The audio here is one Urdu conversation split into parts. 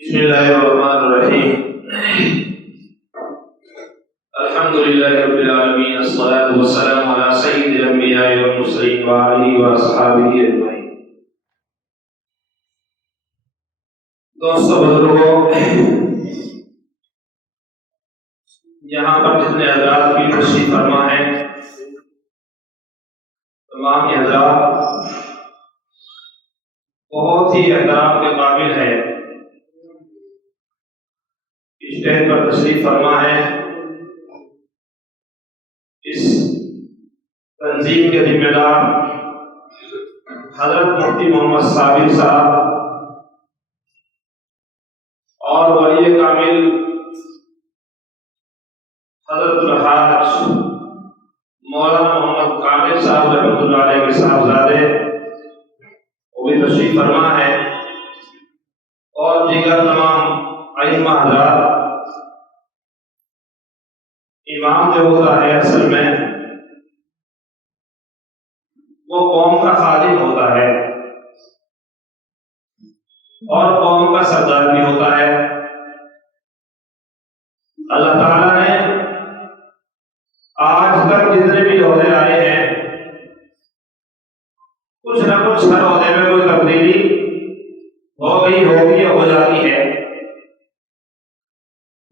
بسم اللہ الرحمن الرحیم الحمد للہ رب العالمین الصلاۃ والسلام علی سید الانبیاء والمرسلین وعلى واصحابہ اجمعین۔ دوستو بزرگوں، یہاں پر جتنے حضرات بھی تشریف فرما ہیں، تمام حضرات بہت ہی احترام کے قابل ہے۔ اسٹیج پر تشریف فرما ہے، اس تنظیم کے ذمہ دار حضرت مفتی محمد صابر صاحب اور ولی کامل حضرت الحاج مولانا محمد کامل صاحب رحمۃ اللہ علیہ کے صاحبزادے وہ بھی تشریف فرما ہے، اور دیگر تمام ائمہ حضرات۔ امام جو ہوتا ہے اصل میں وہ قوم کا خادم ہوتا ہے اور قوم کا سردار بھی ہوتا ہے۔ اللہ تعالیٰ نے آج تک جتنے بھی عہدے آئے ہیں، کچھ نہ کچھ ہر عہدے میں کوئی تبدیلی ہو گئی ہوگی یا ہو جاتی ہے،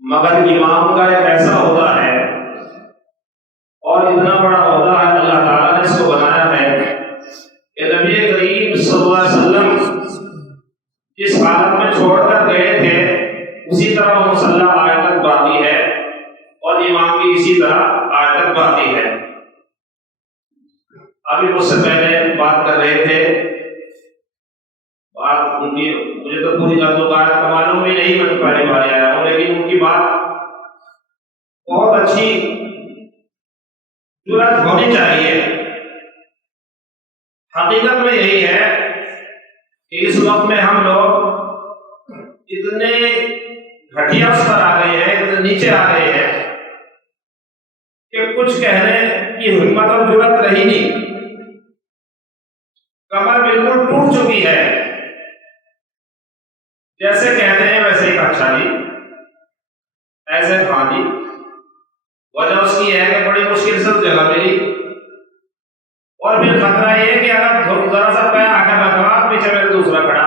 مگر امام کا ایک ایسا عہدہ ہے اور اتنا بڑا عہدہ ہے، اللہ تعالیٰ نے اس کو بنایا ہے کہ نبی کریم صلی اللہ علیہ وسلم جس حالت میں چھوڑ کر گئے تھے اسی طرح وہ مسلح آج تک باقی ہے، اور امام بھی اسی طرح آج تک باقی ہے۔ ابھی مجھ سے پہلے بات کر رہے تھے، بات ان کی مجھے تو پوری بات کا معلوم بھی نہیں، میں تو پہلی بار آیا ہوں، لیکن ان کی بات بہت اچھی جرأت ہونی چاہیے۔ حقیقت میں یہی ہے کہ اس وقت میں ہم لوگ اتنے گھٹیا پر آ گئے ہیں، اتنے نیچے آ گئے ہیں کہ کچھ کہنے کی ہمت اور جرأت رہی نہیں، کمر بالکل ٹوٹ چکی ہے۔ جیسے کہتے ہیں ویسے ہی اچھا جی، ایسے ہاں جی۔ وجہ اس کی ہے کہ بڑی مشکل سے جگہ ملی، اور پھر خطرہ یہ کہ اگر ذرا سا پہ آ کے لگا پیچھے میں دوسرا کھڑا،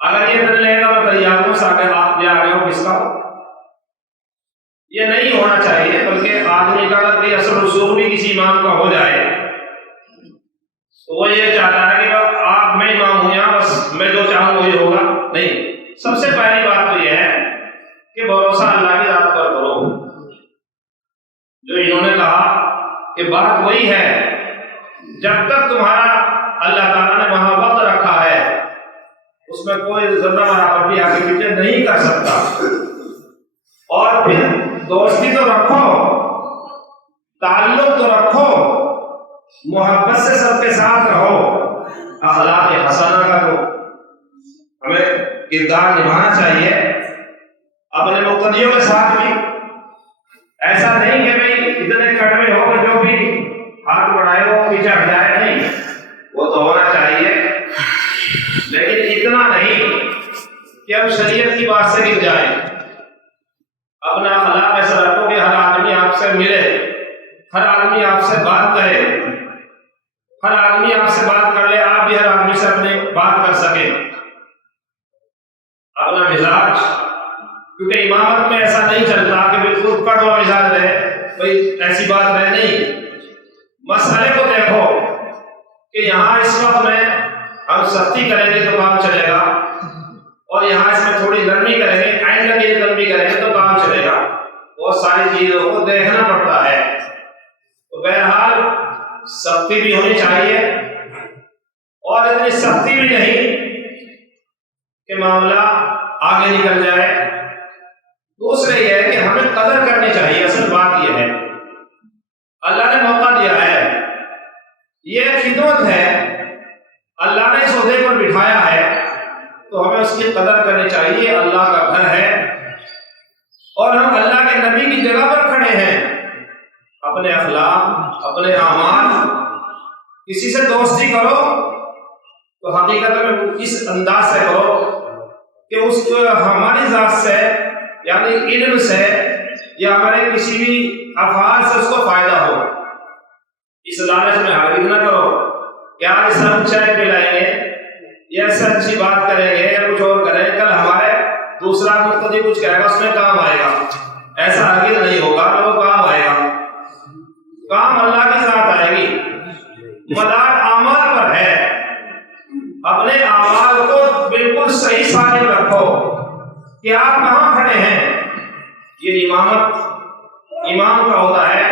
اگر یہ دل لے گا میں تیار ہوں ساکے آپ جا رہے ہو کس کا، یہ نہیں ہونا چاہیے، بلکہ آدمی کا اگر کوئی اصل رسوخ بھی کسی امام کا ہو جائے تو وہ یہ چاہتا ہے کہ آپ میں امام ہوں یا بس میں جو چاہوں وہی ہوگا، نہیں۔ سب سے پہلی بات تو یہ ہے کہ بھروسہ اللہ کی ذات پر کرو۔ جو انہوں نے کہا کہ بات وہی ہے، جب تک تمہارا اللہ تعالیٰ نے وہاں وقت رکھا ہے اس میں کوئی ذرہ برابر بھی آگے پیچھے نہیں کر سکتا۔ اور پھر دوستی تو رکھو، تعلق تو رکھو، محبت سے سب کے ساتھ رہو، اخلاق حسنہ کا تو ہمیں کردار نبھانا چاہیے اپنے مقتدیوں کے ساتھ بھی۔ ایسا نہیں کہ بھئی اتنے کڑوے ہو کہ جو بھی ہاتھ بڑھائے وہ پیچھے ہٹ جائے، نہیں، وہ تو ہونا چاہیے، لیکن اتنا نہیں کہ اب شریعت کی بات سے گر جائے۔ اپنا اخلاق ایسا رکھو کہ ہر آدمی آپ سے ملے، ہر آدمی آپ سے بات کرے، ہر آدمی آپ سے بات کر لے، آپ بھی ہر آدمی سے اپنے بات کر سکیں۔ اپنا مزاج، کیونکہ امامت میں ایسا نہیں چلتا کہ بالکل کڑوا مزاج رہے، کوئی ایسی بات رہے نہیں۔ مسئلے کو دیکھو کہ یہاں اس وقت میں ہم سختی کریں گے تو کام چلے گا، اور یہاں اس میں تھوڑی نرمی کریں گے، آئندہ کے لیے نرمی کریں گے تو کام چلے گا۔ بہت ساری چیزوں کو دیکھنا پڑتا ہے، تو بہرحال سختی بھی ہونی چاہیے، اور اتنی سختی بھی نہیں کہ معاملہ آگے نکل جائے۔ دوسرے یہ ہے کہ ہمیں قدر کرنی چاہیے۔ اصل بات یہ ہے اللہ نے موقع دیا ہے، یہ خدمت ہے، اللہ نے اس عہدے پر بٹھایا ہے تو ہمیں اس کی قدر کرنی چاہیے۔ اللہ کا گھر ہے اور ہم اللہ کے نبی کی جگہ پر کھڑے ہیں۔ اپنے اخلاق، اپنے اعمال، کسی سے دوستی کرو تو حقیقت میں اس انداز سے کرو کہ اس کو ہماری ذات سے یعنی علم سے یا ہمارے کسی بھی افعال سے اس کو فائدہ ہو. اس لالچ میں ہرگز نہ کرو کہ آج ہم چائے پلائیں گے یا ایسے اچھی بات کریں گے یا کچھ اور کریں گے، کل ہمارے دوسرا مقتدی کچھ کہے گا اس میں کام آئے گا. ایسا ہرگز نہیں ہوگا کہ وہ کام آئے گا. کام اللہ کی ذات آئے گی. مدار اعمال پر ہے. اپنے اعمال کو بالکل صحیح سالم رکھو کہ آپ کہاں کھڑے ہیں. یہ امام کا ہوتا ہے.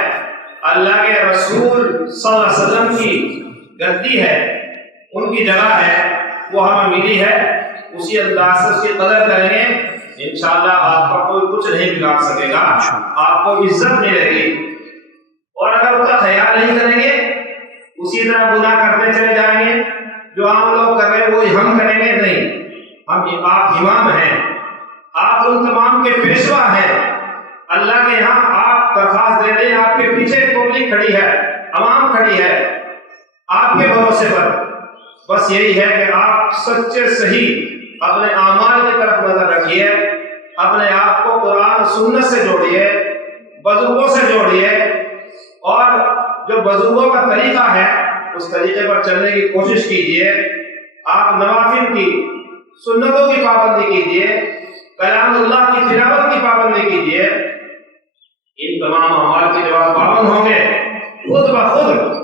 اللہ کے رسول صلی اللہ علیہ وسلم کی گدی ہے، ان کی جگہ ہے، وہ ہمیں ملی ہے. اسی انداز سے اس کی قدر کریں گے، انشاءاللہ آپ کا کوئی کچھ نہیں بگاڑ سکے گا. آپ کو عزت ملے گی. اور اگر اس کا خیال نہیں کریں گے، اسی طرح گناہ کرتے چلے جائیں گے. جو عام لوگ کر رہے ہیں وہی ہم کریں گے. نہیں، آپ امام ہیں، آپ ان تمام کے پیشوا ہیں. اللہ کے یہاں آپ درخواست دے رہے ہیں، آپ کے پیچھے پبلک کھڑی ہے، عوام کھڑی ہے آپ کے بھروسے پر. بس یہی ہے کہ آپ سچے صحیح اپنے اعمال کی طرف نظر رکھیے. اپنے آپ کو قرآن سنت سے جوڑیے، بزرگوں سے جوڑیے، اور جو بزرگوں کا طریقہ ہے اس طریقے پر چلنے کی کوشش کیجیے. آپ نوافل کی سنتوں کی پابندی کیجیے، کلام اللہ کی تلاوت کی پابندی کیجیے. ان تمام اعمال کے جب آپ پابند ہوں گے، خود بخود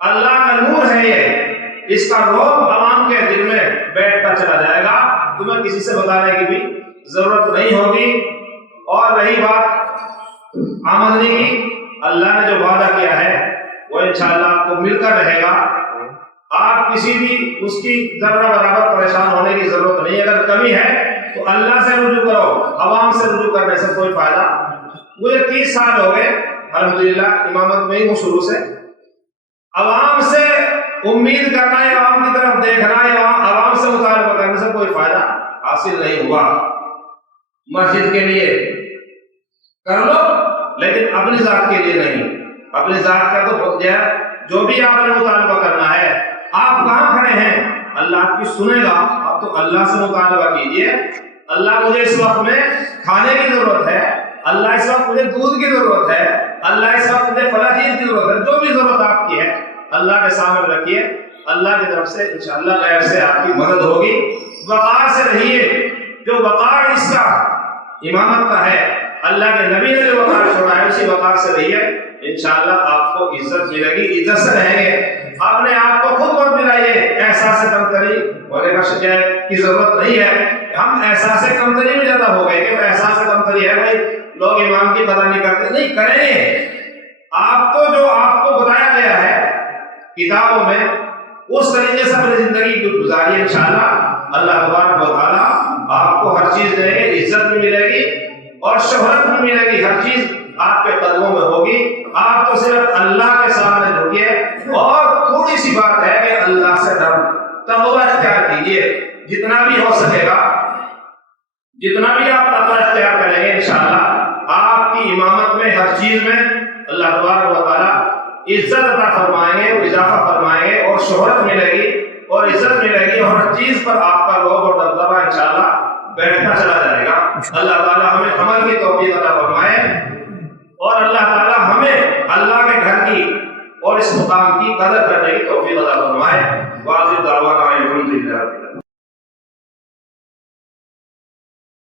اللہ کا نور ہے یہ، اس کا روب عوام کے دل میں بیٹھتا چلا جائے گا. تمہیں کسی سے بتانے کی بھی ضرورت نہیں ہوگی. اور رہی بات آمدنی کی، اللہ نے جو وعدہ کیا ہے وہ انشاءاللہ آپ کو مل کر رہے گا. آپ کسی بھی اس کی ذرہ برابر پریشان ہونے کی ضرورت نہیں. اگر کمی ہے تو اللہ سے رجوع کرو، عوام سے رجوع کرنے سے کوئی فائدہ. مجھے 30 سال ہو گئے الحمدللہ امامت میں ہی ہوں. شروع سے عوام سے امید کرنا ہے، عوام کی طرف دیکھنا ہے، عوام سے مطالبہ کرنے سے کوئی فائدہ حاصل نہیں ہوا. مسجد کے لیے کر لو لیکن اپنی ذات کے لیے نہیں. اپنی ذات کا تو جو بھی آپ نے مطالبہ کرنا ہے، آپ کہاں کھڑے ہیں اللہ آپ کی سنے گا. آپ تو اللہ سے مطالبہ کیجئے. اللہ مجھے اس وقت میں کھانے کی ضرورت ہے، اللہ اس وقت مجھے دودھ کی ضرورت ہے، اللہ اس وقت مجھے فلاں چیز کی ضرورت ہے. جو بھی ضرورت آپ کی ہے اللہ کے سامنے رکھیے. اللہ کی طرف سے انشاءاللہ غیر سے آپ کی مدد ہوگی. وقار سے رہیے. جو وقار اس کا امامت کا ہے، اللہ کے نبی نے جو وقار چھوڑا ہے اسی وقار سے رہیے. انشاءاللہ آپ کو عزت ملے گی. عزت سے رہیں گے. اپنے آپ کو خود مت ملائیے احساس کمتری ہونے کا شکایت کی ضرورت نہیں ہے. ہم احساس کمتری میں زیادہ ہو گئے کہ وہ احساس کمتری ہے بھائی لوگ امام کی قدر نہیں کرتے. نہیں کریں گے. آپ کو جو آپ کو بتایا گیا ہے کتابوں میں اس طریقے سے اپنی زندگی کو گزاریے. انشاءاللہ اللہ تبارک و تعالیٰ آپ کو ہر چیز دے گی. عزت بھی ملے گی اور شہرت بھی ملے گی. ہر چیز آپ کے قدموں میں ہوگی. آپ تو صرف اللہ کے سامنے جھکیے اور تھوڑی سی بات ہے کہ اللہ سے ڈر تقوی اختیار کیجیے. جتنا بھی ہو سکے گا، جتنا بھی آپ تقوی اختیار کریں گے انشاءاللہ آپ کی امامت میں ہر چیز میں اللہ تبارک و تعالیٰ عزت عطا فرمائیں گے، اضافہ فرمائیں گے اور شہرت ملے گی اور عزت ملے گی اور ہر چیز پر آپ کا روب اور دبدبہ انشاءاللہ بیٹھتا چلا جائے گا. اللہ تعالیٰ ہمیں عمل کی توفیق عطا فرمائے اور اللہ تعالیٰ ہمیں اللہ کے گھر کی اور اس مقام کی قدر کرنے کی توفیق عطا فرمائے. واخر دعوانا الحمدللہ.